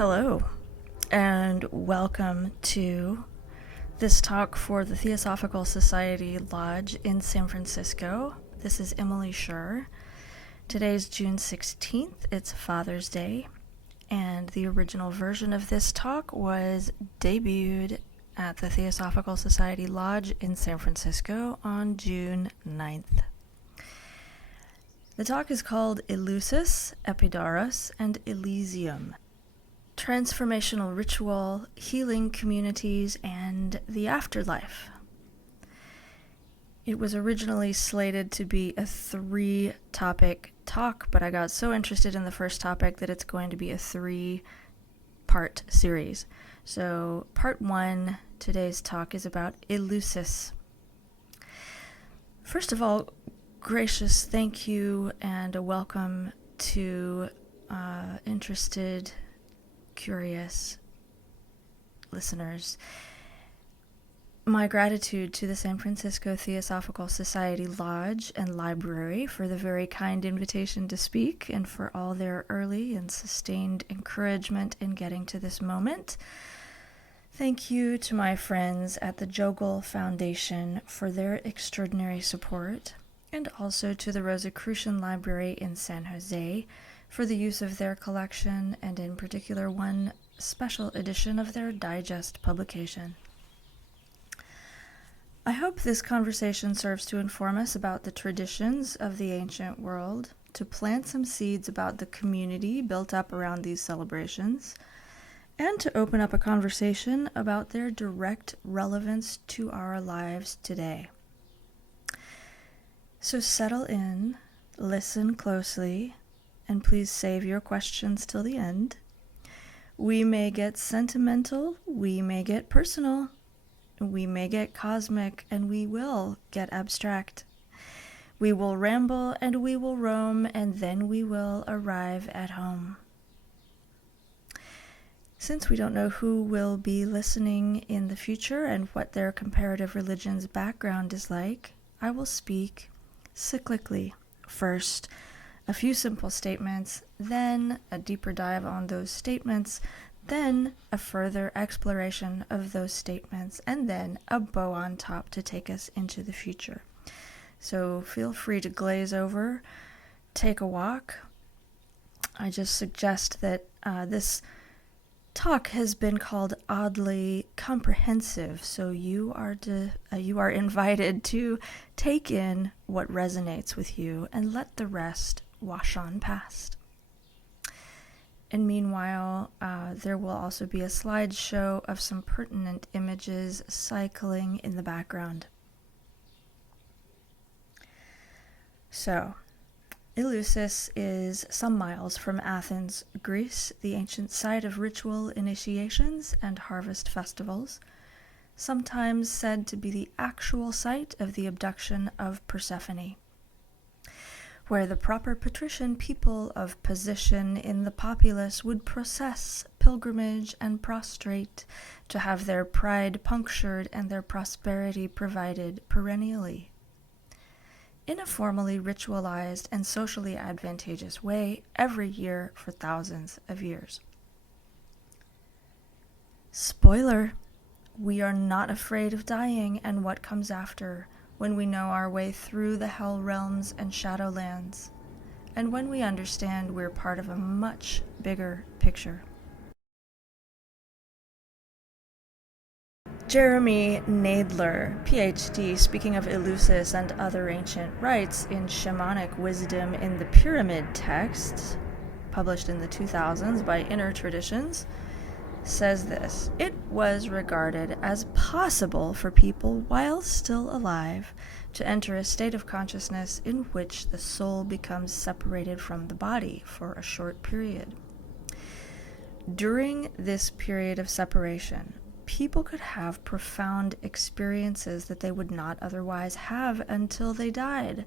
Hello, and welcome to this talk for the Theosophical Society Lodge in San Francisco. This is Emily Shurr. Today's June 16th. It's Father's Day, and the original version of this talk was debuted at the Theosophical Society Lodge in San Francisco on June 9th. The talk is called Eleusis, EPIDAURUS and Elyseum: Transformational Ritual, Healing Communities, and the Afterlife. It was originally slated to be a 3-topic talk, but I got so interested in the first topic that it's going to be a 3-part series. So part 1, today's talk, is about Eleusis. First of all, gracious thank you and a welcome to interested, curious listeners. My gratitude to the San Francisco Theosophical Society Lodge and Library for the very kind invitation to speak and for all their early and sustained encouragement in getting to this moment. Thank you to my friends at the Jogel Foundation for their extraordinary support, and also to the Rosicrucian Library in San Jose for the use of their collection, and in particular one special edition of their digest publication. I hope this conversation serves to inform us about the traditions of the ancient world, to plant some seeds about the community built up around these celebrations, and to open up a conversation about their direct relevance to our lives today. So settle in, listen closely, and please save your questions till the end. We may get sentimental, we may get personal, we may get cosmic, and we will get abstract. We will ramble and we will roam, and then we will arrive at home. Since we don't know who will be listening in the future and what their comparative religion's background is like, I will speak cyclically. First, a few simple statements, then a deeper dive on those statements, then a further exploration of those statements, and then a bow on top to take us into the future. So feel free to glaze over, take a walk. I just suggest that this talk has been called oddly comprehensive, so you are invited to take in what resonates with you and let the rest wash on past. And meanwhile, there will also be a slideshow of some pertinent images cycling in the background. So, Eleusis is some miles from Athens, Greece, the ancient site of ritual initiations and harvest festivals, sometimes said to be the actual site of the abduction of Persephone, where the proper patrician people of position in the populace would process, pilgrimage, and prostrate to have their pride punctured and their prosperity provided perennially, in a formally ritualized and socially advantageous way every year for thousands of years. Spoiler, we are not afraid of dying and what comes after when we know our way through the hell realms and shadowlands, and when we understand we're part of a much bigger picture. Jeremy Nadler, PhD, speaking of Eleusis and other ancient rites in shamanic wisdom in the Pyramid texts, published in the 2000s by Inner Traditions, says this: it was regarded as possible for people while still alive to enter a state of consciousness in which the soul becomes separated from the body for a short period. During this period of separation, people could have profound experiences that they would not otherwise have until they died,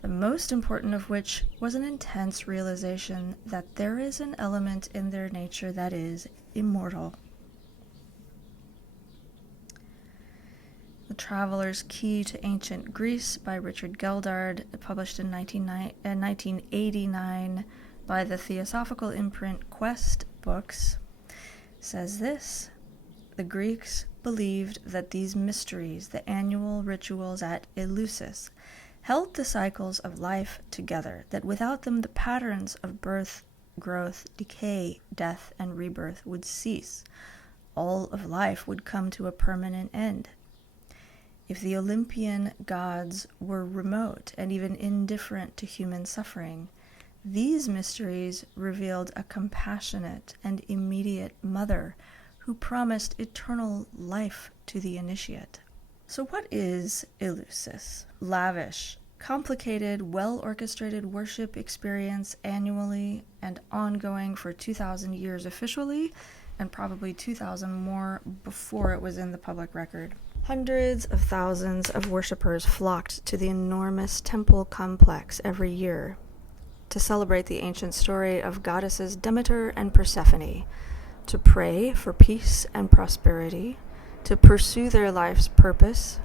the most important of which was an intense realization that there is an element in their nature that is immortal. The Traveler's Key to Ancient Greece by Richard Geldard, published in 1989 by the Theosophical imprint Quest Books, says this: the Greeks believed that these mysteries, the annual rituals at Eleusis, held the cycles of life together, that without them the patterns of birth, growth, decay, death, and rebirth would cease. All of life would come to a permanent end. If the Olympian gods were remote and even indifferent to human suffering, these mysteries revealed a compassionate and immediate mother who promised eternal life to the initiate. So what is Eleusis? Lavish, complicated, well-orchestrated worship experience annually and ongoing for 2,000 years officially, and probably 2,000 more before it was in the public record. Hundreds of thousands of worshippers flocked to the enormous temple complex every year to celebrate the ancient story of goddesses Demeter and Persephone, to pray for peace and prosperity, to pursue their life's purpose,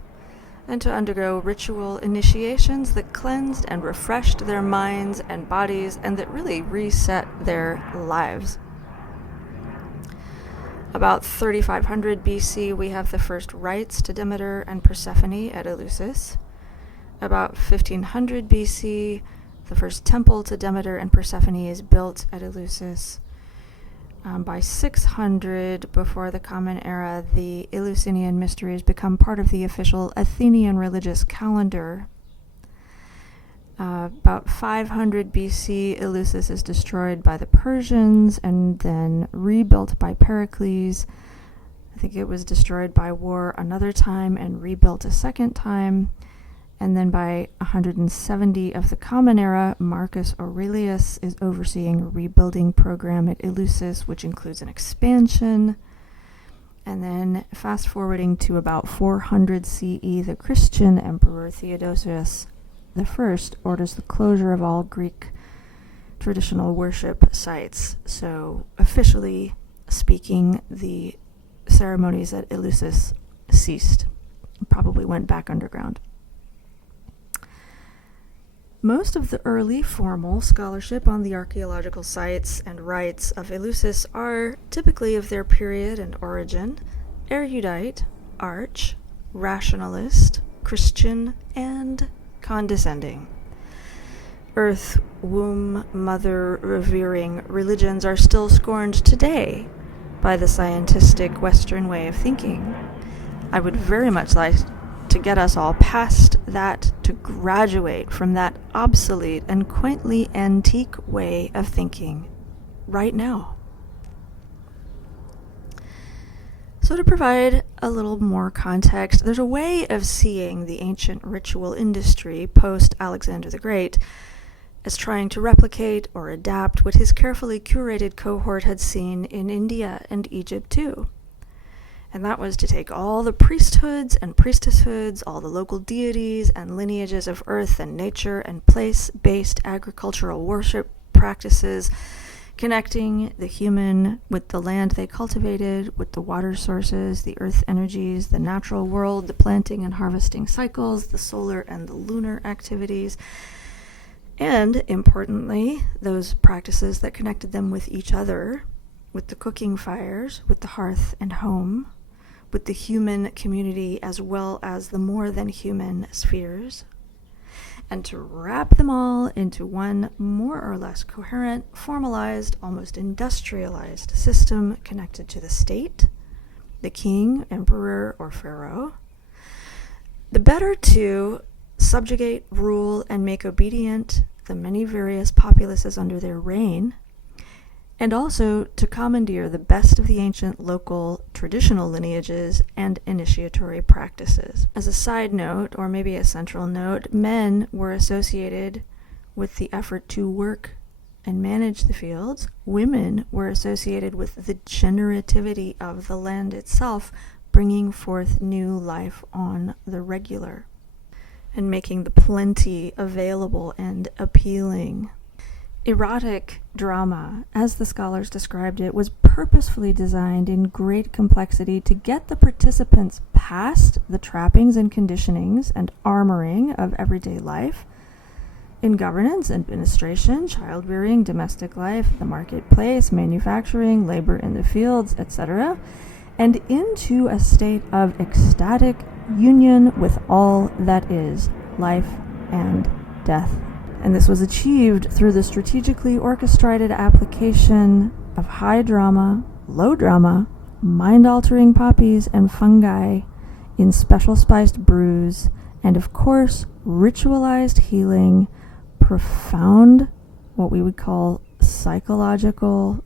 and to undergo ritual initiations that cleansed and refreshed their minds and bodies and that really reset their lives. About 3500 BC, we have the first rites to Demeter and Persephone at Eleusis. About 1500 BC, the first temple to Demeter and Persephone is built at Eleusis. By 600 before the Common Era, the Eleusinian mysteries become part of the official Athenian religious calendar. About 500 BC, Eleusis is destroyed by the Persians and then rebuilt by Pericles. I think it was destroyed by war another time and rebuilt a second time. And then by 170 of the Common Era, Marcus Aurelius is overseeing a rebuilding program at Eleusis, which includes an expansion. And then fast forwarding to about 400 CE, the Christian emperor Theodosius I orders the closure of all Greek traditional worship sites. So officially speaking, the ceremonies at Eleusis ceased, probably went back underground. Most of the early formal scholarship on the archaeological sites and rites of Eleusis are typically of their period and origin: erudite, arch, rationalist, Christian, and condescending. Earth, womb, mother revering religions are still scorned today by the scientistic Western way of thinking. I would very much like to get us all past that, to graduate from that obsolete and quaintly antique way of thinking right now. So to provide a little more context, there's a way of seeing the ancient ritual industry post-Alexander the Great as trying to replicate or adapt what his carefully curated cohort had seen in India and Egypt too. And that was to take all the priesthoods and priestesshoods, all the local deities and lineages of earth and nature and place-based agricultural worship practices, connecting the human with the land they cultivated, with the water sources, the earth energies, the natural world, the planting and harvesting cycles, the solar and the lunar activities, and, importantly, those practices that connected them with each other, with the cooking fires, with the hearth and home, with the human community as well as the more than human spheres, and to wrap them all into one more or less coherent, formalized, almost industrialized system connected to the state, the king, emperor, or pharaoh, the better to subjugate, rule, and make obedient the many various populaces under their reign, and also to commandeer the best of the ancient local traditional lineages and initiatory practices. As a side note, or maybe a central note, men were associated with the effort to work and manage the fields. Women were associated with the generativity of the land itself, bringing forth new life on the regular, and making the plenty available and appealing. Erotic drama, as the scholars described it, was purposefully designed in great complexity to get the participants past the trappings and conditionings and armoring of everyday life, in governance, administration, child-rearing, domestic life, the marketplace, manufacturing, labor in the fields, etc., and into a state of ecstatic union with all that is, life and death. And this was achieved through the strategically orchestrated application of high drama, low drama, mind-altering poppies and fungi in special spiced brews, and of course, ritualized healing, profound, what we would call psychological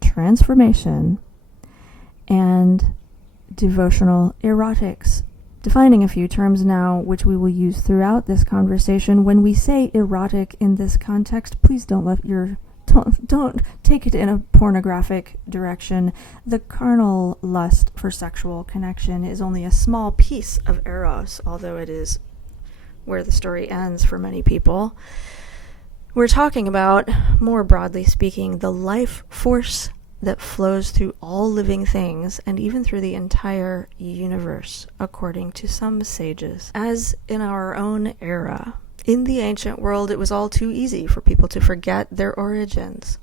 transformation, and devotional erotics. Defining a few terms now, which we will use throughout this conversation. When we say erotic in this context, please don't take it in a pornographic direction. The carnal lust for sexual connection is only a small piece of eros, although it is where the story ends for many people. We're talking about, more broadly speaking, the life force that flows through all living things and even through the entire universe, according to some sages. As in our own era, in the ancient world, it was all too easy for people to forget their origins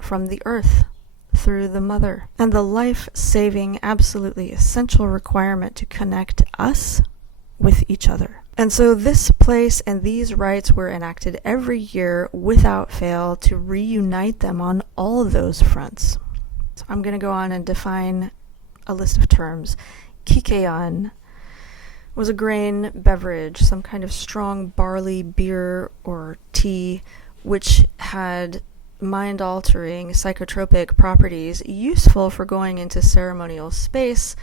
from the earth through the mother, and the life-saving, absolutely essential requirement to connect us with each other. And so this place and these rites were enacted every year without fail to reunite them on all of those fronts. So I'm going to go on and define a list of terms. Kikeon was a grain beverage, some kind of strong barley beer or tea, which had mind-altering psychotropic properties useful for going into ceremonial space,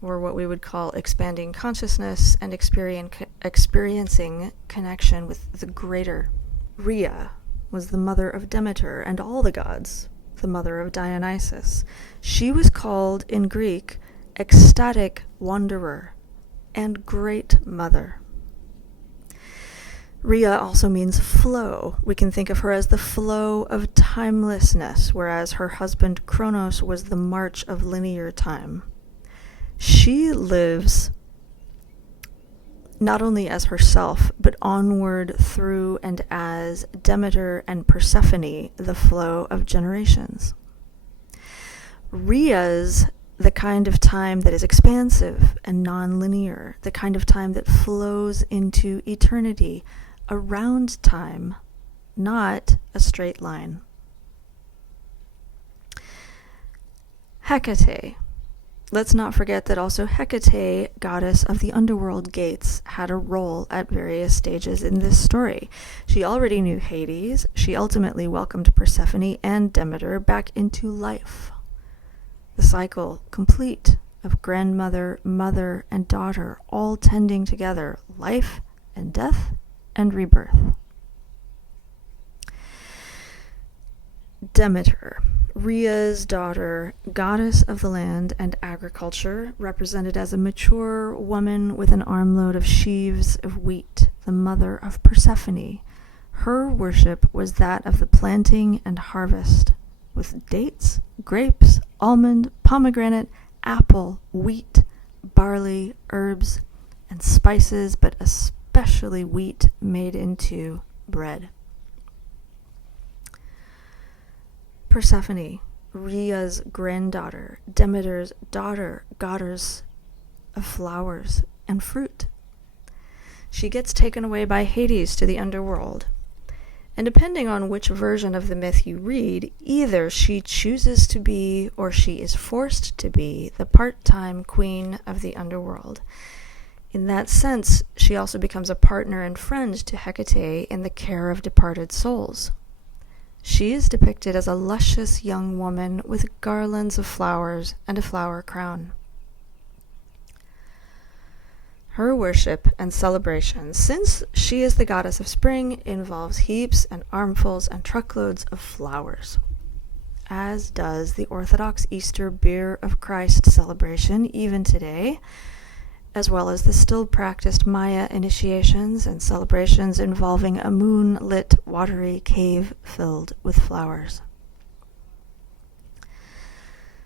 or what we would call expanding consciousness and experiencing connection with the greater. Rhea was the mother of Demeter and all the gods, the mother of Dionysus. She was called in Greek ecstatic wanderer and great mother. Rhea also means flow. We can think of her as the flow of timelessness, whereas her husband Kronos was the march of linear time. She lives not only as herself, but onward through and as Demeter and Persephone, the flow of generations. Rhea's the kind of time that is expansive and non-linear, the kind of time that flows into eternity, around time, not a straight line. Hecate. Let's not forget that also Hecate, goddess of the underworld gates, had a role at various stages in this story. She already knew Hades. She ultimately welcomed Persephone and Demeter back into life. The cycle complete of grandmother, mother, and daughter all tending together, life and death and rebirth. Demeter, Rhea's daughter, goddess of the land and agriculture, represented as a mature woman with an armload of sheaves of wheat, the mother of Persephone. Her worship was that of the planting and harvest, with dates, grapes, almond, pomegranate, apple, wheat, barley, herbs, and spices, but especially wheat made into bread. Persephone, Rhea's granddaughter, Demeter's daughter, goddess of flowers and fruit. She gets taken away by Hades to the underworld. And depending on which version of the myth you read, either she chooses to be or she is forced to be the part-time queen of the underworld. In that sense, she also becomes a partner and friend to Hecate in the care of departed souls. She is depicted as a luscious young woman with garlands of flowers and a flower crown. Her worship and celebration, since she is the goddess of spring, involves heaps and armfuls and truckloads of flowers, as does the Orthodox Easter Beer of Christ celebration even today, as well as the still practiced Maya initiations and celebrations involving a moon-lit, watery cave filled with flowers.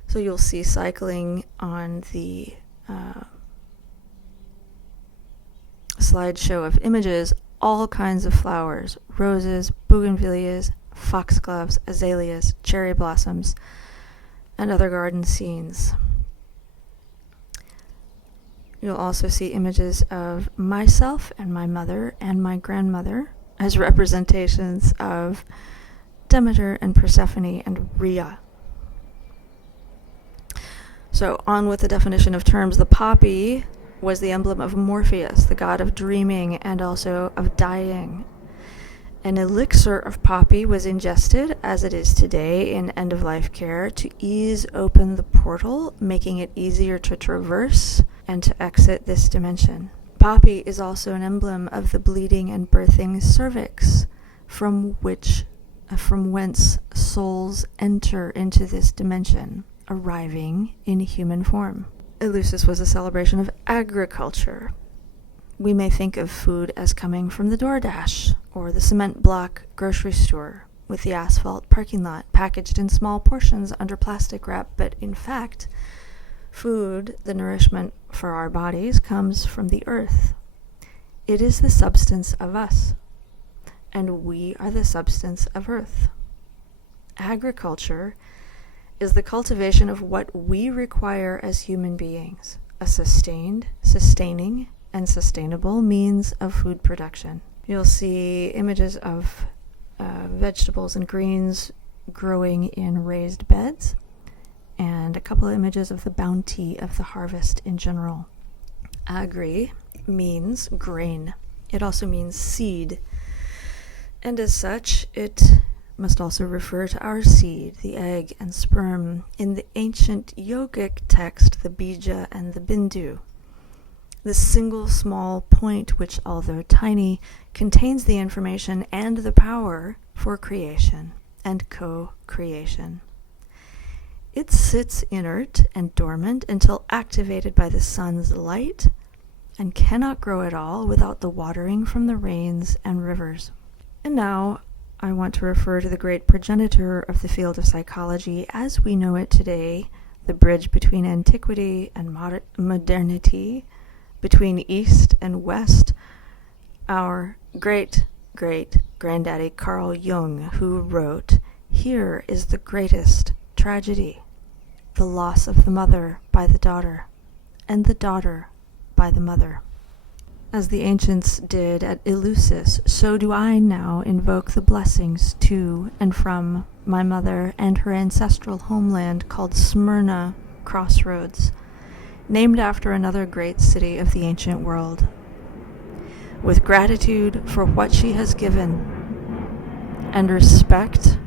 So you'll see cycling on the slideshow of images all kinds of flowers: roses, bougainvilleas, foxgloves, azaleas, cherry blossoms, and other garden scenes. You'll also see images of myself and my mother and my grandmother as representations of Demeter and Persephone and Rhea. So on with the definition of terms. The poppy was the emblem of Morpheus, the god of dreaming and also of dying. An elixir of poppy was ingested, as it is today, in end-of-life care to ease open the portal, making it easier to traverse and to exit this dimension. Poppy is also an emblem of the bleeding and birthing cervix, from whence souls enter into this dimension, arriving in human form. Eleusis was a celebration of agriculture. We may think of food as coming from the DoorDash or the cement block grocery store with the asphalt parking lot packaged in small portions under plastic wrap, but in fact, food, the nourishment for our bodies, comes from the earth. It is the substance of us, and we are the substance of earth. Agriculture is the cultivation of what we require as human beings, a sustained, sustaining, and sustainable means of food production. You'll see images of vegetables and greens growing in raised beds, and a couple of images of the bounty of the harvest in general. Agri means grain. It also means seed, and as such, it must also refer to our seed, the egg and sperm, in the ancient yogic text, the bija and the bindu. This single small point, which, although tiny, contains the information and the power for creation and co-creation. It sits inert and dormant until activated by the sun's light, and cannot grow at all without the watering from the rains and rivers. And now I want to refer to the great progenitor of the field of psychology as we know it today, the bridge between antiquity and modernity, between East and West, our great-great-granddaddy Carl Jung, who wrote, "Here is the greatest tragedy, the loss of the mother by the daughter, and the daughter by the mother." As the ancients did at Eleusis, so do I now invoke the blessings to and from my mother and her ancestral homeland called Smyrna Crossroads, named after another great city of the ancient world, with gratitude for what she has given and respect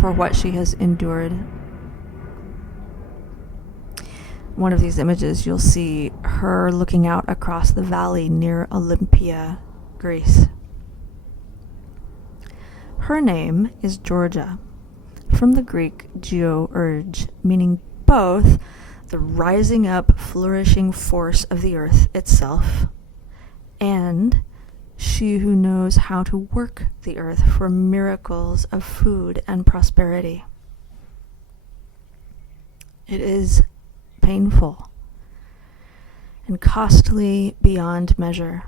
for what she has endured. One of these images, you'll see her looking out across the valley near Olympia, Greece. Her name is Georgia, from the Greek geo-urge, meaning both the rising up, flourishing force of the earth itself, and she who knows how to work the earth for miracles of food and prosperity. It is painful and costly beyond measure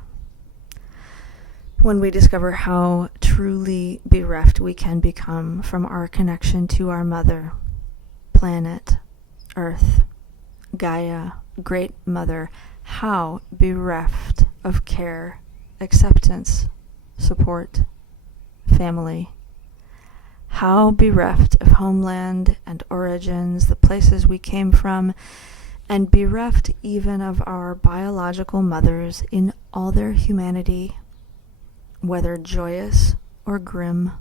when we discover how truly bereft we can become from our connection to our mother, planet, Earth, Gaia, Great Mother, how bereft of care, acceptance, support, family, how bereft of homeland and origins, the places we came from, and bereft even of our biological mothers in all their humanity, whether joyous or grim.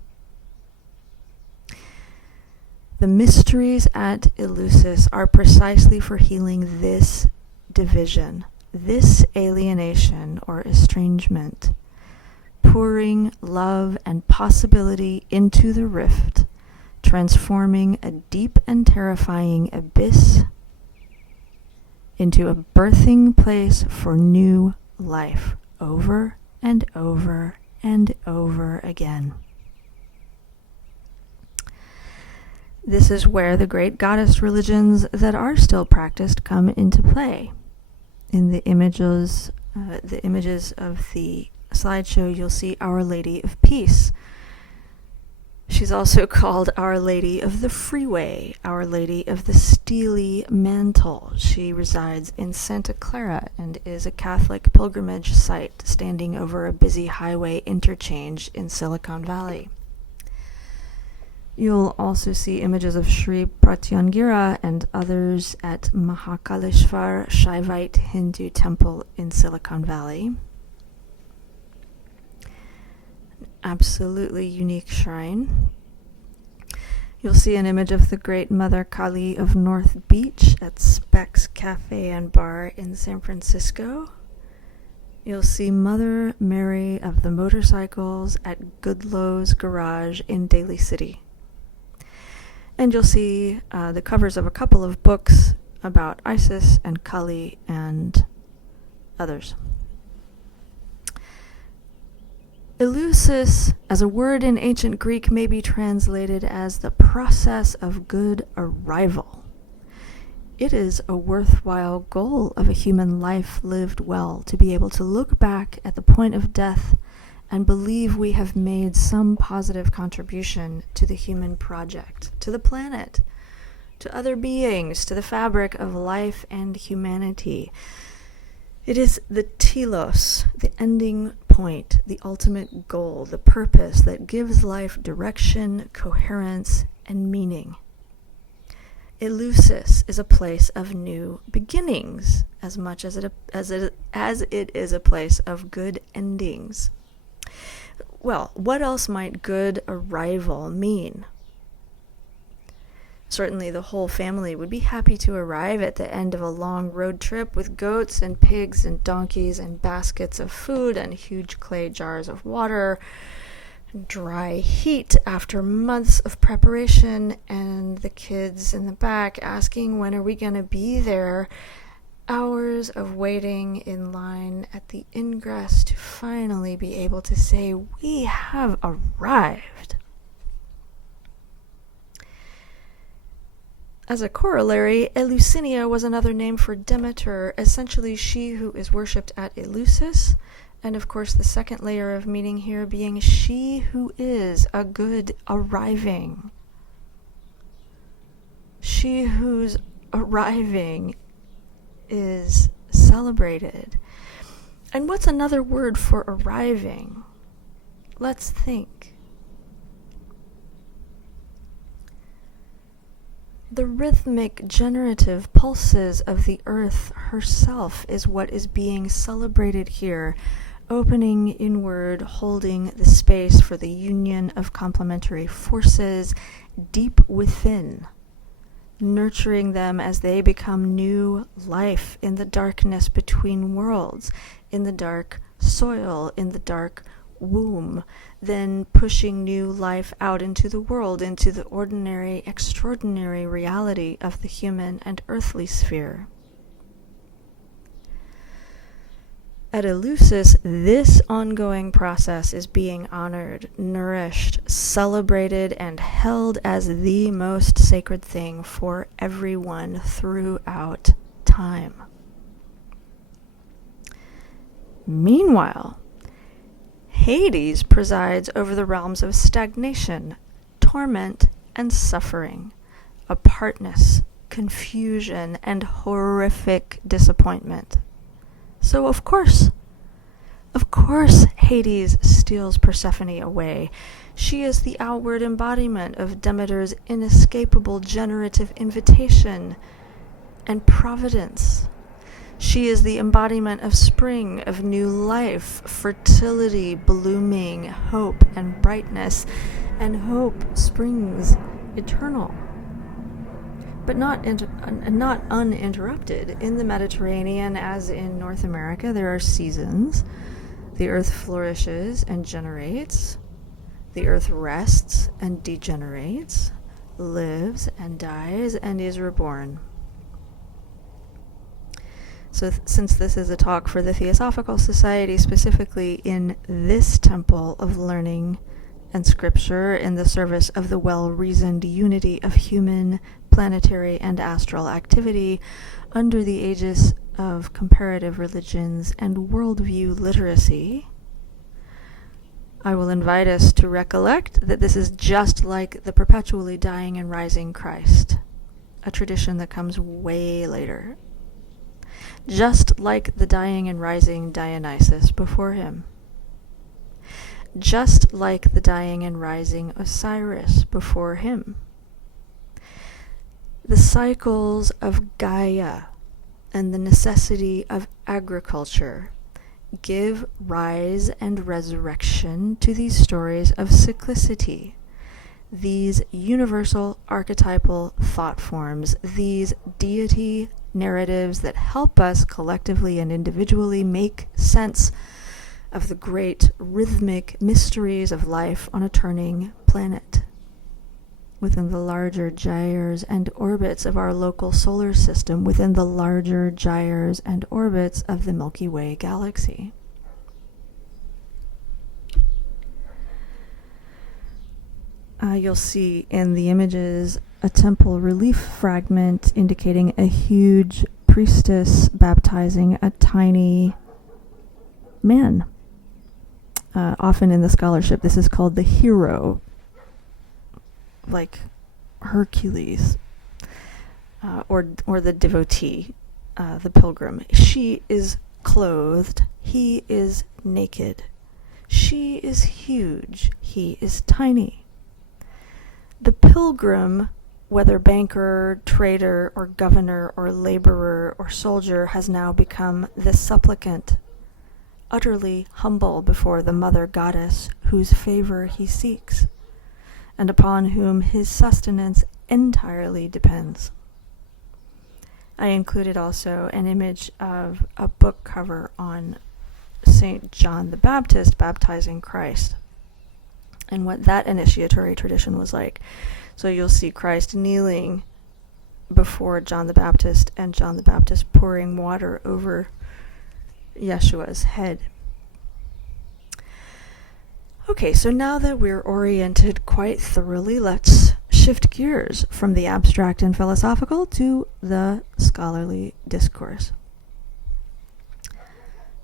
The mysteries at Eleusis are precisely for healing this division, this alienation or estrangement, pouring love and possibility into the rift, transforming a deep and terrifying abyss into a birthing place for new life, over and over and over again. This is where the great goddess religions that are still practiced come into play. In the images of the slideshow, you'll see Our Lady of Peace. She's also called Our Lady of the Freeway, Our Lady of the Steely Mantle. She resides in Santa Clara and is a Catholic pilgrimage site standing over a busy highway interchange in Silicon Valley. You'll also see images of Sri Pratyangira and others at Mahakaleshwar Shaivite Hindu Temple in Silicon Valley. Absolutely unique shrine. You'll see an image of the Great Mother Kali of North Beach at Specs Cafe and Bar in San Francisco. You'll see Mother Mary of the Motorcycles at Goodlow's Garage in Daly City. And you'll see the covers of a couple of books about Isis and Kali and others. Eleusis, as a word in ancient Greek, may be translated as the process of good arrival. It is a worthwhile goal of a human life lived well to be able to look back at the point of death and believe we have made some positive contribution to the human project, to the planet, to other beings, to the fabric of life and humanity. It is the telos, the ending point, the ultimate goal, the purpose that gives life direction, coherence, and meaning. Eleusis is a place of new beginnings, as much as it is a place of good endings. Well, what else might good arrival mean? Certainly the whole family would be happy to arrive at the end of a long road trip with goats and pigs and donkeys and baskets of food and huge clay jars of water, dry heat after months of preparation, and the kids in the back asking, when are we going to be there? Hours of waiting in line at the ingress to finally be able to say, we have arrived. As a corollary, Eleusinia was another name for Demeter, essentially she who is worshipped at Eleusis, and of course the second layer of meaning here being she who is a good arriving. She whose arriving is celebrated. And what's another word for arriving? Let's think. The rhythmic generative pulses of the earth herself is what is being celebrated here, opening inward, holding the space for the union of complementary forces deep within, nurturing them as they become new life in the darkness between worlds, in the dark soil, in the dark womb, then pushing new life out into the world, into the ordinary, extraordinary reality of the human and earthly sphere. At Eleusis, this ongoing process is being honored, nourished, celebrated, and held as the most sacred thing for everyone throughout time. Meanwhile, Hades presides over the realms of stagnation, torment, and suffering, apartness, confusion, and horrific disappointment. So of course, Hades steals Persephone away. She is the outward embodiment of Demeter's inescapable generative invitation and providence. She is the embodiment of spring, of new life, fertility, blooming, hope, and brightness. And hope springs eternal, but not uninterrupted. In the Mediterranean, as in North America, there are seasons. The earth flourishes and generates. The earth rests and degenerates, lives and dies, and is reborn. So since this is a talk for the Theosophical Society, specifically in this temple of learning and scripture in the service of the well-reasoned unity of human, planetary, and astral activity under the aegis of comparative religions and worldview literacy, I will invite us to recollect that this is just like the perpetually dying and rising Christ, a tradition that comes way later. Just like the dying and rising Dionysus before him. Just like the dying and rising Osiris before him. The cycles of Gaia and the necessity of agriculture give rise and resurrection to these stories of cyclicity, these universal archetypal thought forms, these deity narratives that help us collectively and individually make sense of the great rhythmic mysteries of life on a turning planet. Within the larger gyres and orbits of our local solar system, within the larger gyres and orbits of the Milky Way galaxy. You'll see in the images a temple relief fragment indicating a huge priestess baptizing a tiny man. Often in the scholarship, this is called the hero, like Hercules, or the devotee, the pilgrim. She is clothed, he is naked. She is huge, he is tiny. The pilgrim, whether banker, trader, or governor, or laborer, or soldier, has now become the supplicant, utterly humble before the mother goddess whose favor he seeks, and upon whom his sustenance entirely depends. I included also an image of a book cover on St. John the Baptist baptizing Christ, and what that initiatory tradition was like. So you'll see Christ kneeling before John the Baptist, and John the Baptist pouring water over Yeshua's head. Okay, so now that we're oriented quite thoroughly, let's shift gears from the abstract and philosophical to the scholarly discourse.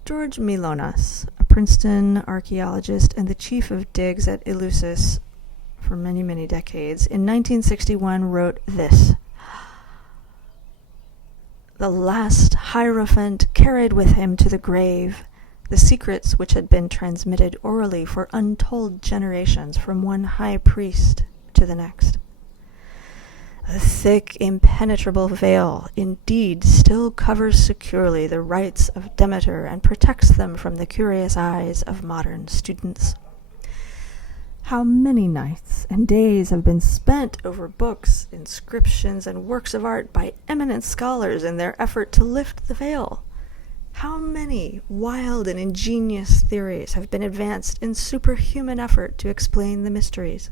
George Milonas, a Princeton archaeologist and the chief of digs at Eleusis for many, many decades, in 1961 wrote this: "The last Hierophant carried with him to the grave the secrets which had been transmitted orally for untold generations from one high priest to the next. A thick, impenetrable veil, indeed, still covers securely the rites of Demeter and protects them from the curious eyes of modern students. How many nights and days have been spent over books, inscriptions, and works of art by eminent scholars in their effort to lift the veil? How many wild and ingenious theories have been advanced in superhuman effort to explain the mysteries?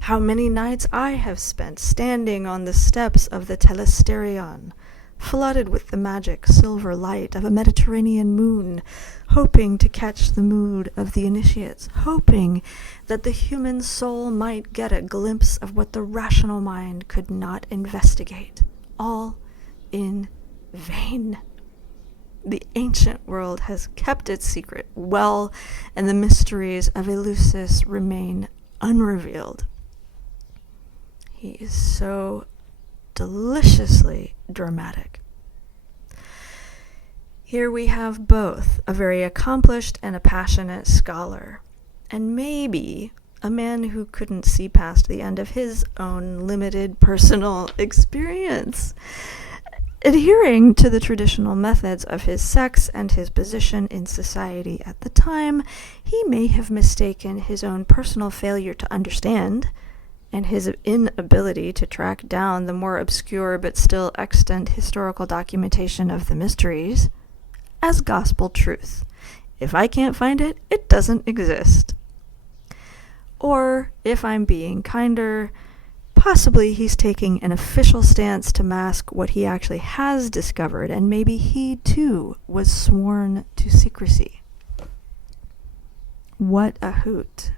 How many nights I have spent standing on the steps of the Telesterion, flooded with the magic silver light of a Mediterranean moon, hoping to catch the mood of the initiates, hoping that the human soul might get a glimpse of what the rational mind could not investigate, all in vain. The ancient world has kept its secret well, and the mysteries of Eleusis remain unrevealed." He is so deliciously dramatic. Here we have both a very accomplished and a passionate scholar, and maybe a man who couldn't see past the end of his own limited personal experience. Adhering to the traditional methods of his sex and his position in society at the time, he may have mistaken his own personal failure to understand and his inability to track down the more obscure but still extant historical documentation of the mysteries as gospel truth. If I can't find it, it doesn't exist. Or, if I'm being kinder, possibly he's taking an official stance to mask what he actually has discovered, and maybe he too was sworn to secrecy. What a hoot,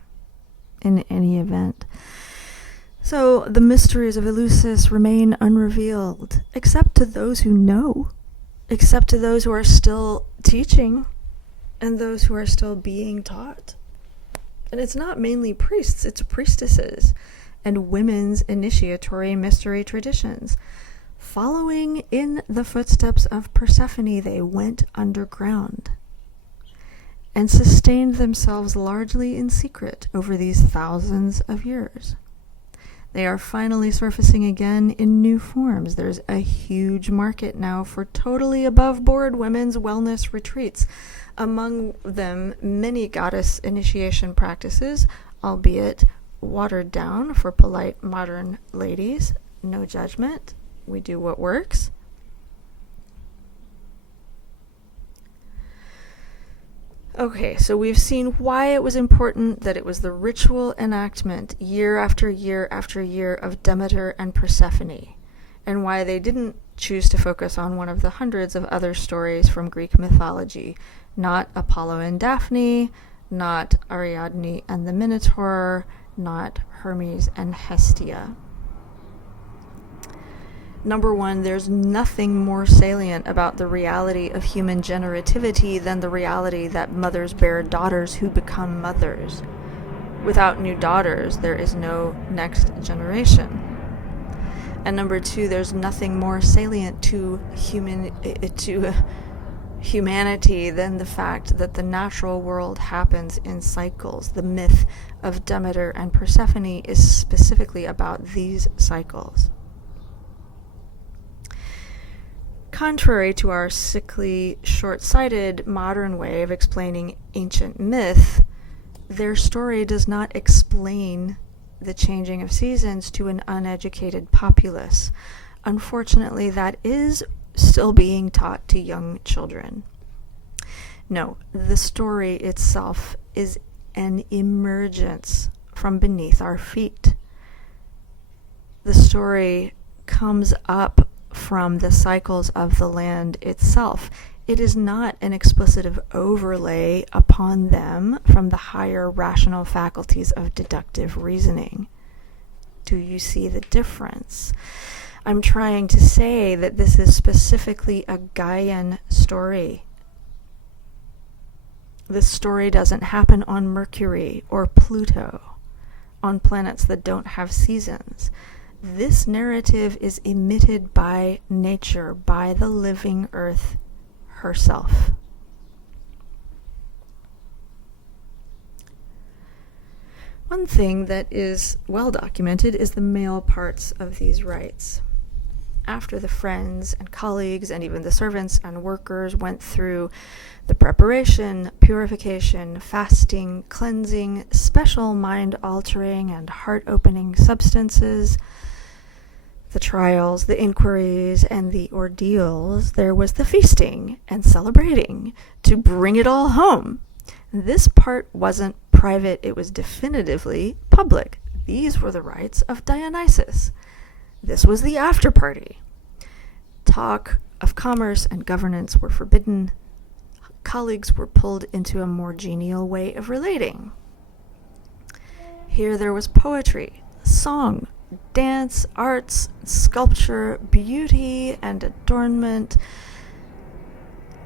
in any event. So the mysteries of Eleusis remain unrevealed, except to those who know, except to those who are still teaching, and those who are still being taught. And it's not mainly priests, it's priestesses and women's initiatory mystery traditions. Following in the footsteps of Persephone, they went underground and sustained themselves largely in secret over these thousands of years. They are finally surfacing again in new forms. There's a huge market now for totally above-board women's wellness retreats. Among them, many goddess initiation practices, albeit watered down for polite modern ladies. No judgment. We do what works. Okay, so we've seen why it was important that it was the ritual enactment year after year after year of Demeter and Persephone, and why they didn't choose to focus on one of the hundreds of other stories from Greek mythology, not Apollo and Daphne, not Ariadne and the Minotaur, not Hermes and Hestia. Number one, there's nothing more salient about the reality of human generativity than the reality that mothers bear daughters who become mothers. Without new daughters, there is no next generation. And number two, there's nothing more salient to humanity than the fact that the natural world happens in cycles. The myth of Demeter and Persephone is specifically about these cycles. Contrary to our sickly, short-sighted modern way of explaining ancient myth, their story does not explain the changing of seasons to an uneducated populace. Unfortunately, that is still being taught to young children. No, the story itself is an emergence from beneath our feet. The story comes up from the cycles of the land itself. It is not an explicitive overlay upon them from the higher rational faculties of deductive reasoning. Do you see the difference? I'm trying to say that this is specifically a Gaian story. This story doesn't happen on Mercury or Pluto, on planets that don't have seasons. This narrative is emitted by nature, by the living earth herself. One thing that is well documented is the male parts of these rites. After the friends and colleagues and even the servants and workers went through the preparation, purification, fasting, cleansing, special mind-altering and heart-opening substances, the trials, the inquiries, and the ordeals, there was the feasting and celebrating to bring it all home. This part wasn't private, it was definitively public. These were the rites of Dionysus. This was the after party. Talk of commerce and governance were forbidden. Colleagues were pulled into a more genial way of relating. Here there was poetry, song, dance, arts, sculpture, beauty and adornment,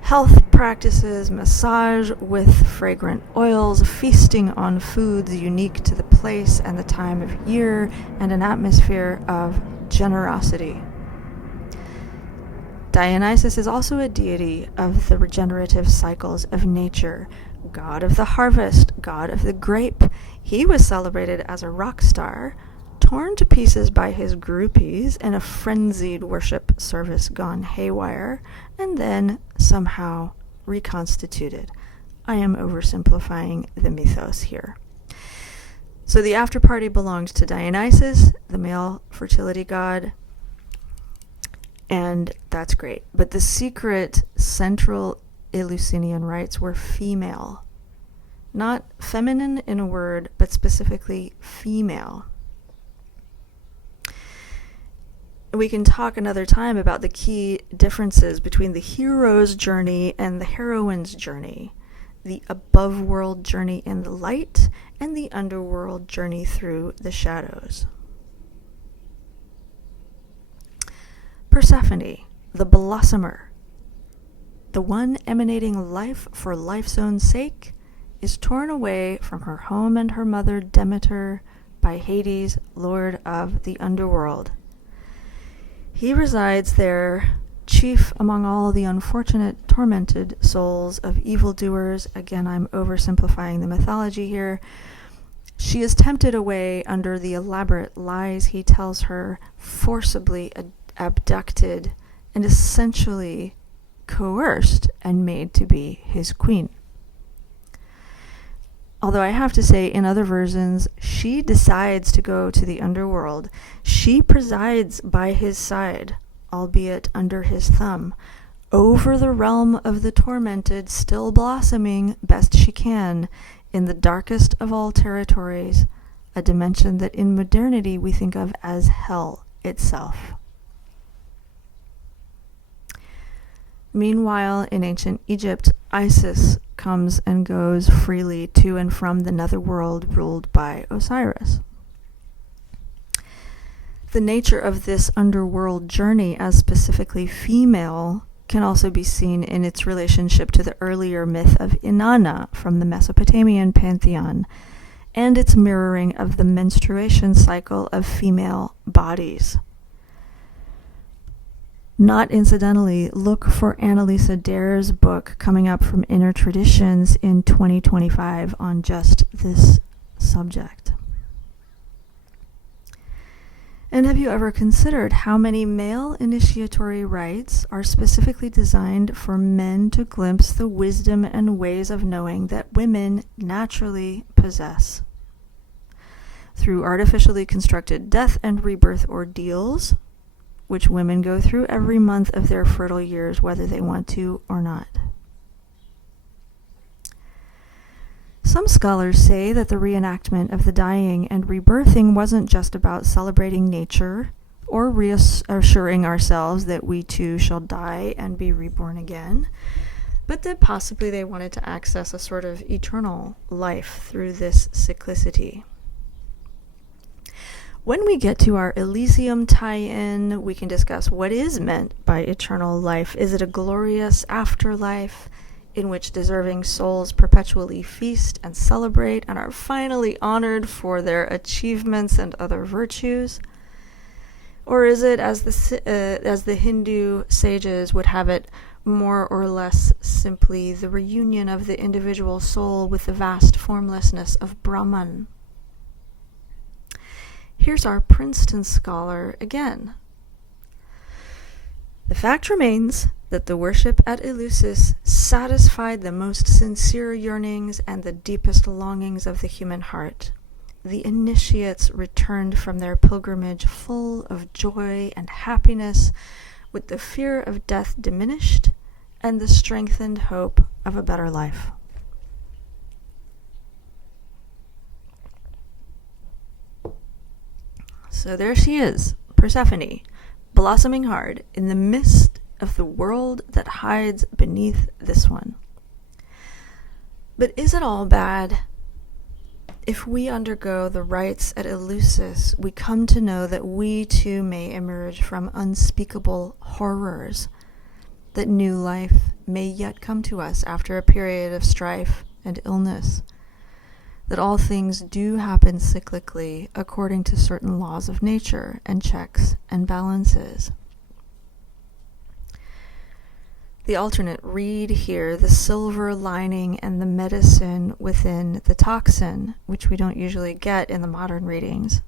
health practices, massage with fragrant oils, feasting on foods unique to the place and the time of year, and an atmosphere of generosity. Dionysus is also a deity of the regenerative cycles of nature, god of the harvest, god of the grape. He was celebrated as a rock star, torn to pieces by his groupies in a frenzied worship service gone haywire, and then somehow reconstituted. I am oversimplifying the mythos here. So the after party belonged to Dionysus, the male fertility god, and that's great. But the secret central Eleusinian rites were female. Not feminine in a word, but specifically female. We can talk another time about the key differences between the hero's journey and the heroine's journey, the above-world journey in the light and the underworld journey through the shadows. Persephone, the blossomer, the one emanating life for life's own sake, is torn away from her home and her mother Demeter by Hades, lord of the underworld. He resides there, chief among all the unfortunate, tormented souls of evildoers. Again, I'm oversimplifying the mythology here. She is tempted away under the elaborate lies he tells her, forcibly abducted, and essentially coerced and made to be his queen. Although I have to say, in other versions, she decides to go to the underworld. She presides by his side, albeit under his thumb, over the realm of the tormented, still blossoming best she can in the darkest of all territories, a dimension that in modernity we think of as hell itself. Meanwhile, in ancient Egypt, Isis comes and goes freely to and from the netherworld ruled by Osiris. The nature of this underworld journey as specifically female can also be seen in its relationship to the earlier myth of Inanna from the Mesopotamian pantheon, and its mirroring of the menstruation cycle of female bodies. Not incidentally, look for Annalisa Dare's book coming up from Inner Traditions in 2025 on just this subject. And have you ever considered how many male initiatory rites are specifically designed for men to glimpse the wisdom and ways of knowing that women naturally possess? Through artificially constructed death and rebirth ordeals, which women go through every month of their fertile years, whether they want to or not. Some scholars say that the reenactment of the dying and rebirthing wasn't just about celebrating nature or reassuring ourselves that we too shall die and be reborn again, but that possibly they wanted to access a sort of eternal life through this cyclicity. When we get to our Elysium tie-in, we can discuss what is meant by eternal life. Is it a glorious afterlife in which deserving souls perpetually feast and celebrate and are finally honored for their achievements and other virtues? Or is it, as the Hindu sages would have it, more or less simply the reunion of the individual soul with the vast formlessness of Brahman? Here's our Princeton scholar again. The fact remains that the worship at Eleusis satisfied the most sincere yearnings and the deepest longings of the human heart. The initiates returned from their pilgrimage full of joy and happiness, with the fear of death diminished and the strengthened hope of a better life. So there she is, Persephone, blossoming hard in the midst of the world that hides beneath this one. But is it all bad? If we undergo the rites at Eleusis, we come to know that we too may emerge from unspeakable horrors, that new life may yet come to us after a period of strife and illness, that all things do happen cyclically according to certain laws of nature and checks and balances. The alternate read here, the silver lining and the medicine within the toxin, which we don't usually get in the modern readings,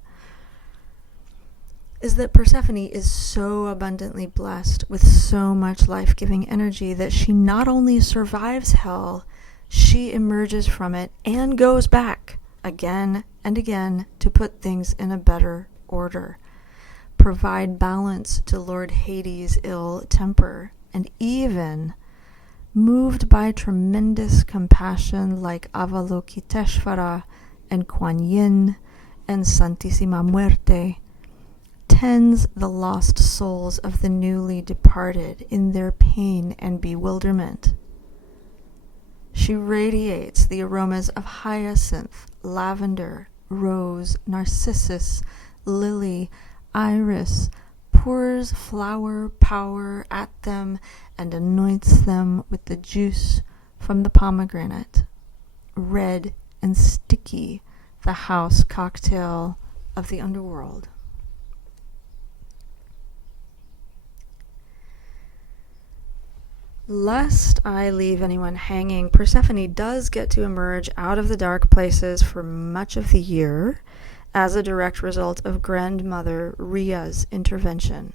is that Persephone is so abundantly blessed with so much life-giving energy that she not only survives hell, she emerges from it and goes back again and again to put things in a better order, provide balance to Lord Hades' ill temper, and even, moved by tremendous compassion like Avalokiteshvara and Kuan Yin and Santissima Muerte, tends the lost souls of the newly departed in their pain and bewilderment. She radiates the aromas of hyacinth, lavender, rose, narcissus, lily, iris, pours flower power at them and anoints them with the juice from the pomegranate. red and sticky, the house cocktail of the underworld. Lest I leave anyone hanging, Persephone does get to emerge out of the dark places for much of the year as a direct result of grandmother Rhea's intervention.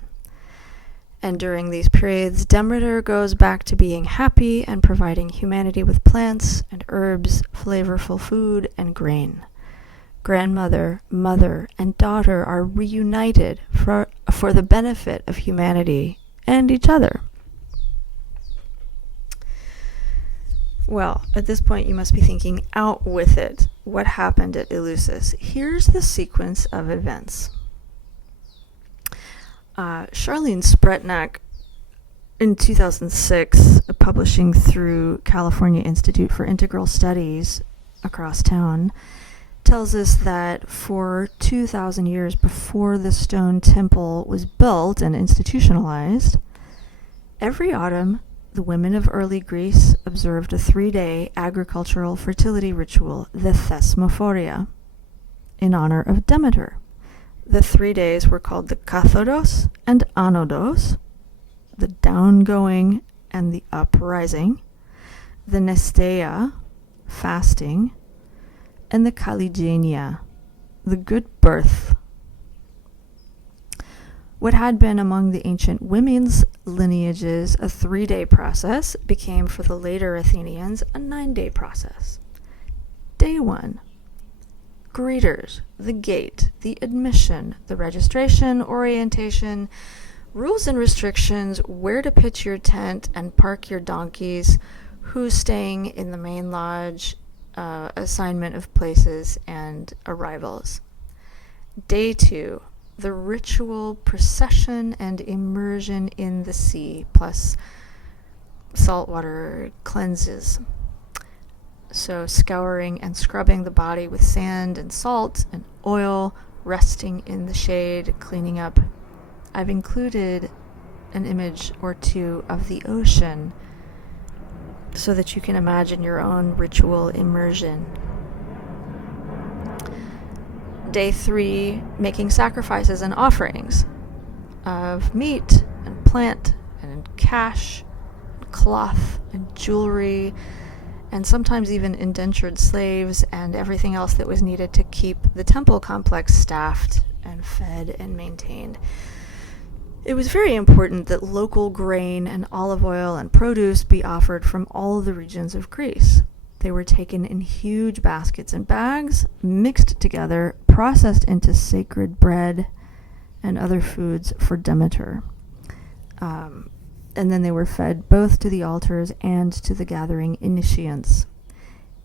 And during these periods, Demeter goes back to being happy and providing humanity with plants and herbs, flavorful food, and grain. Grandmother, mother, and daughter are reunited for the benefit of humanity and each other. Well, at this point you must be thinking, out with it. What happened at Eleusis? Here's the sequence of events. Charlene Spretnak, in 2006, publishing through California Institute for Integral Studies across town, tells us that for 2,000 years before the stone temple was built and institutionalized, every autumn, the women of early Greece observed a 3-day agricultural fertility ritual, the Thesmophoria, in honor of Demeter. The 3 days were called the Kathodos and Anodos, the downgoing and the uprising, the Nesteia, fasting, and the Kalygenia, the good birth. What had been among the ancient women's lineages a 3-day process became for the later Athenians a 9-day process. Day 1. Greeters, the gate, the admission, the registration, orientation, rules and restrictions, where to pitch your tent and park your donkeys, who's staying in the main lodge, assignment of places, and arrivals. Day 2. The ritual procession and immersion in the sea, plus saltwater cleanses. So scouring and scrubbing the body with sand and salt and oil, resting in the shade, cleaning up. I've included an image or two of the ocean so that you can imagine your own ritual immersion. Day 3, making sacrifices and offerings of meat and plant and cash, and cloth and jewelry, and sometimes even indentured slaves and everything else that was needed to keep the temple complex staffed and fed and maintained. It was very important that local grain and olive oil and produce be offered from all the regions of Greece. They were taken in huge baskets and bags, mixed together, processed into sacred bread and other foods for Demeter. And then they were fed both to the altars and to the gathering initiants.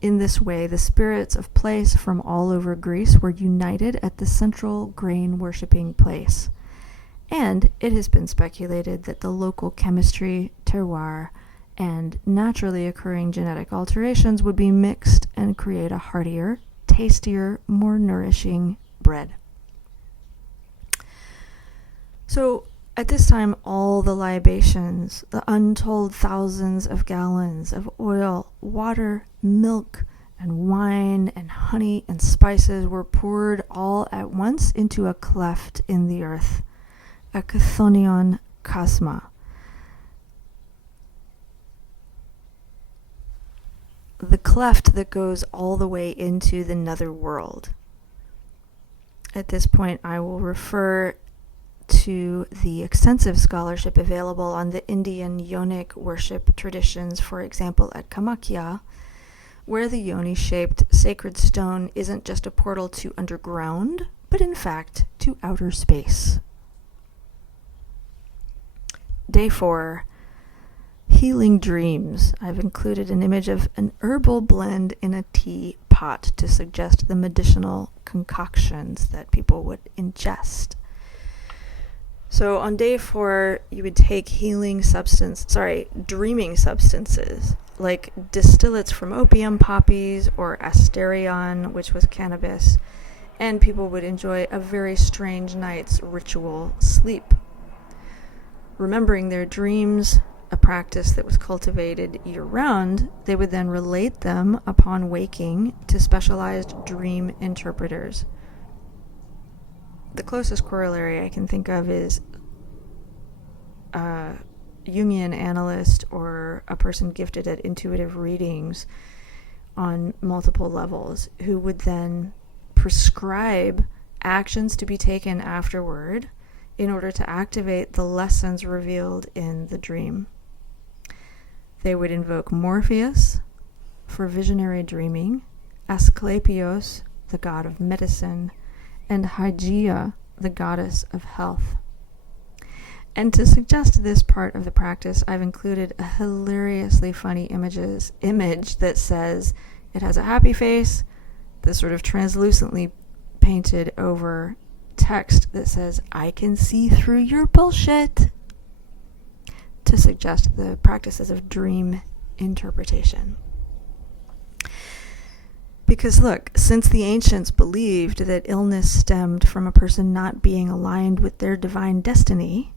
In this way, the spirits of place from all over Greece were united at the central grain-worshipping place. And it has been speculated that the local chemistry, terroir, and naturally occurring genetic alterations would be mixed and create a heartier, tastier, more nourishing bread. So at this time, all the libations, the untold thousands of gallons of oil, water, milk, and wine, and honey, and spices were poured all at once into a cleft in the earth, a chthonion chasma. The cleft that goes all the way into the netherworld. At this point, I will refer to the extensive scholarship available on the Indian yonic worship traditions, for example, at Kamakhya, where the yoni-shaped sacred stone isn't just a portal to underground, but in fact to outer space. Day 4. Healing dreams. I've included an image of an herbal blend in a tea pot to suggest the medicinal concoctions that people would ingest. So on day 4, you would take dreaming substances, like distillates from opium poppies or asterion, which was cannabis, and people would enjoy a very strange night's ritual sleep. Remembering their dreams, a practice that was cultivated year-round, they would then relate them upon waking to specialized dream interpreters. The closest corollary I can think of is a Jungian analyst or a person gifted at intuitive readings on multiple levels who would then prescribe actions to be taken afterward in order to activate the lessons revealed in the dream. They would invoke Morpheus for visionary dreaming, Asclepios, the god of medicine, and Hygeia, the goddess of health. And to suggest this part of the practice, I've included a hilariously funny image that says it has a happy face that's sort of translucently painted over text that says, "I can see through your bullshit," to suggest the practices of dream interpretation. Because look, since the ancients believed that illness stemmed from a person not being aligned with their divine destiny,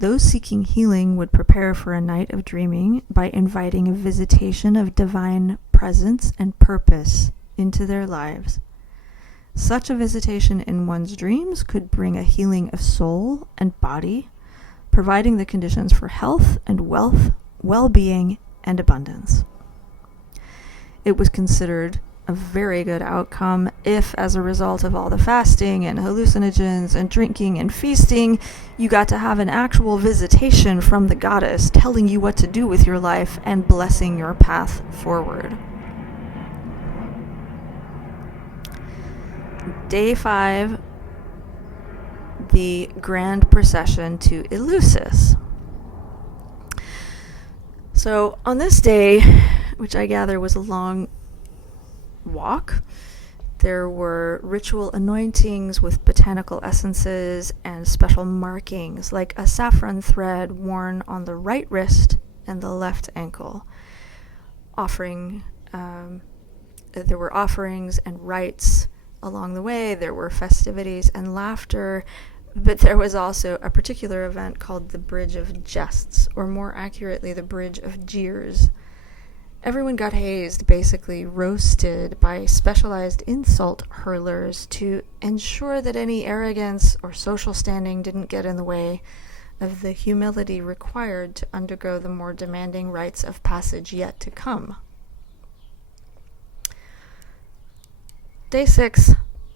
those seeking healing would prepare for a night of dreaming by inviting a visitation of divine presence and purpose into their lives. Such a visitation in one's dreams could bring a healing of soul and body, providing the conditions for health and wealth, well-being, and abundance. It was considered a very good outcome if, as a result of all the fasting and hallucinogens and drinking and feasting, you got to have an actual visitation from the goddess telling you what to do with your life and blessing your path forward. Day 5, the grand procession to Eleusis. So on this day, which I gather was a long walk, there were ritual anointings with botanical essences and special markings like a saffron thread worn on the right wrist and the left ankle. There were offerings and rites along the way. There were festivities and laughter, but there was also a particular event called the Bridge of Jests, or more accurately, the Bridge of Jeers. Everyone got hazed, basically roasted by specialized insult hurlers to ensure that any arrogance or social standing didn't get in the way of the humility required to undergo the more demanding rites of passage yet to come. Day 6,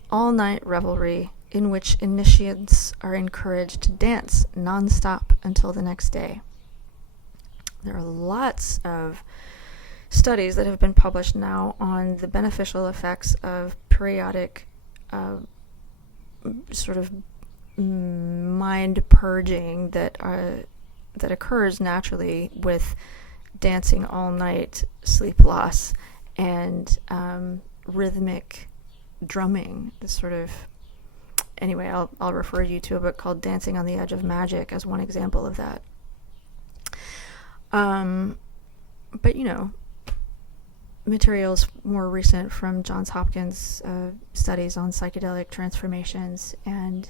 all-night revelry, in which initiates are encouraged to dance non-stop until the next day. There are lots of studies that have been published now on the beneficial effects of periodic sort of mind purging that occurs naturally with dancing all night, sleep loss, and rhythmic drumming. This sort of, anyway, I'll refer you to a book called Dancing on the Edge of Magic as one example of that. But materials more recent from Johns Hopkins studies on psychedelic transformations and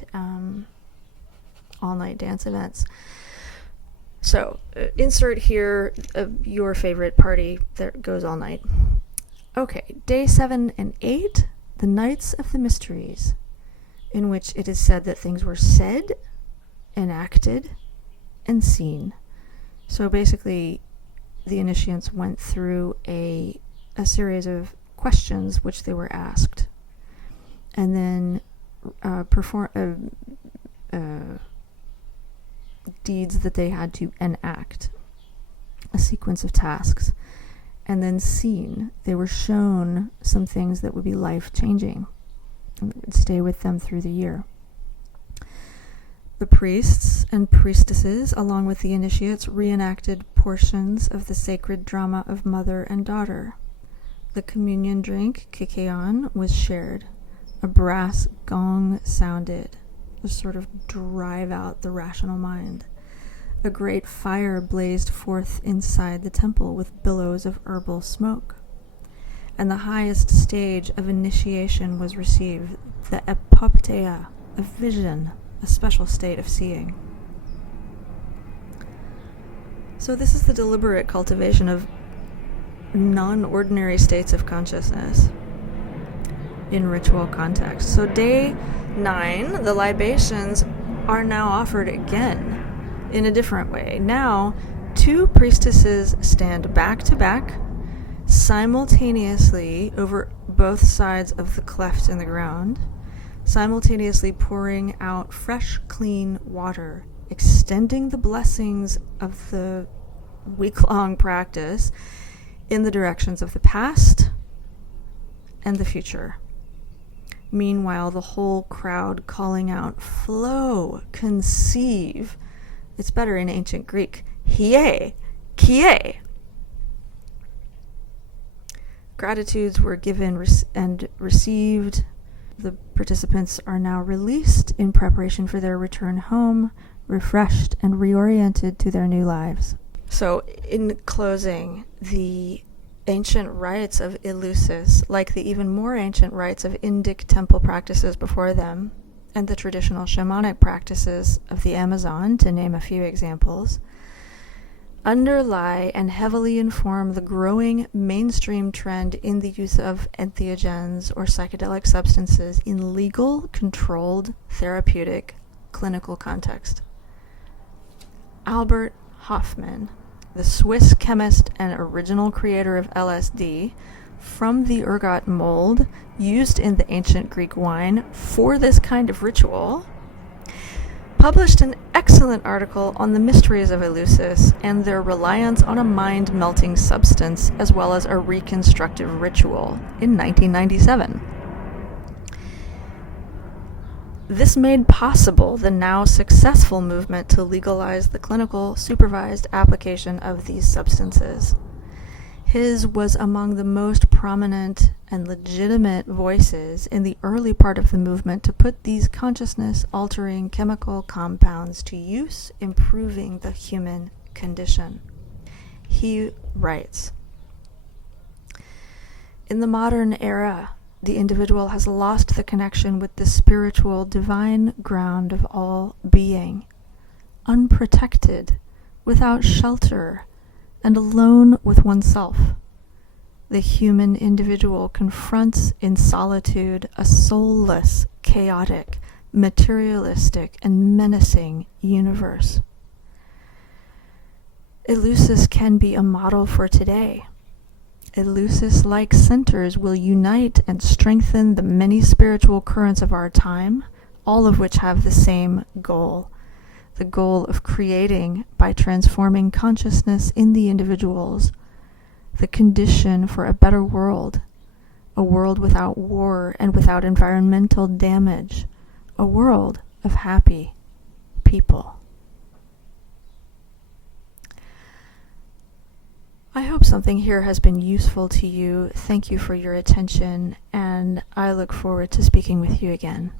all-night dance events. So insert here your favorite party that goes all night. Okay, day 7 and 8, the Nights of the Mysteries, in which it is said that things were said, enacted, and seen. So basically, the initiates went through a series of questions which they were asked, and then perform deeds that they had to enact, a sequence of tasks, and then seen. They were shown some things that would be life-changing and that would stay with them through the year. The priests and priestesses, along with the initiates, reenacted portions of the sacred drama of mother and daughter. The communion drink, kikeon, was shared. A brass gong sounded to sort of drive out the rational mind. A great fire blazed forth inside the temple with billows of herbal smoke. And the highest stage of initiation was received, the epopteia of vision, a special state of seeing. So this is the deliberate cultivation of non-ordinary states of consciousness in ritual context. So day 9, the libations are now offered again in a different way. Now, 2 priestesses stand back to back simultaneously over both sides of the cleft in the ground, simultaneously pouring out fresh, clean water, extending the blessings of the week-long practice in the directions of the past and the future. Meanwhile, the whole crowd calling out, flow, conceive. It's better in ancient Greek, hie, kie. Gratitudes were given and received. The participants are now released in preparation for their return home, refreshed and reoriented to their new lives. So, in closing, the ancient rites of Eleusis, like the even more ancient rites of Indic temple practices before them, and the traditional shamanic practices of the Amazon, to name a few examples, underlie and heavily inform the growing mainstream trend in the use of entheogens or psychedelic substances in legal, controlled, therapeutic, clinical context. Albert Hoffman, the Swiss chemist and original creator of LSD, from the ERGOT mold used in the ancient Greek wine for this kind of ritual, published an excellent article on the mysteries of Eleusis and their reliance on a mind-melting substance as well as a reconstructive ritual in 1997. This made possible the now successful movement to legalize the clinical, supervised application of these substances. His was among the most prominent and legitimate voices in the early part of the movement to put these consciousness-altering chemical compounds to use, improving the human condition. He writes, "In the modern era, the individual has lost the connection with the spiritual divine ground of all being, unprotected, without shelter, and alone with oneself. The human individual confronts in solitude a soulless, chaotic, materialistic, and menacing universe. Eleusis can be a model for today. Eleusis-like centers will unite and strengthen the many spiritual currents of our time, all of which have the same goal, the goal of creating, by transforming consciousness in the individuals, the condition for a better world, a world without war and without environmental damage, a world of happy people." I hope something here has been useful to you. Thank you for your attention, and I look forward to speaking with you again.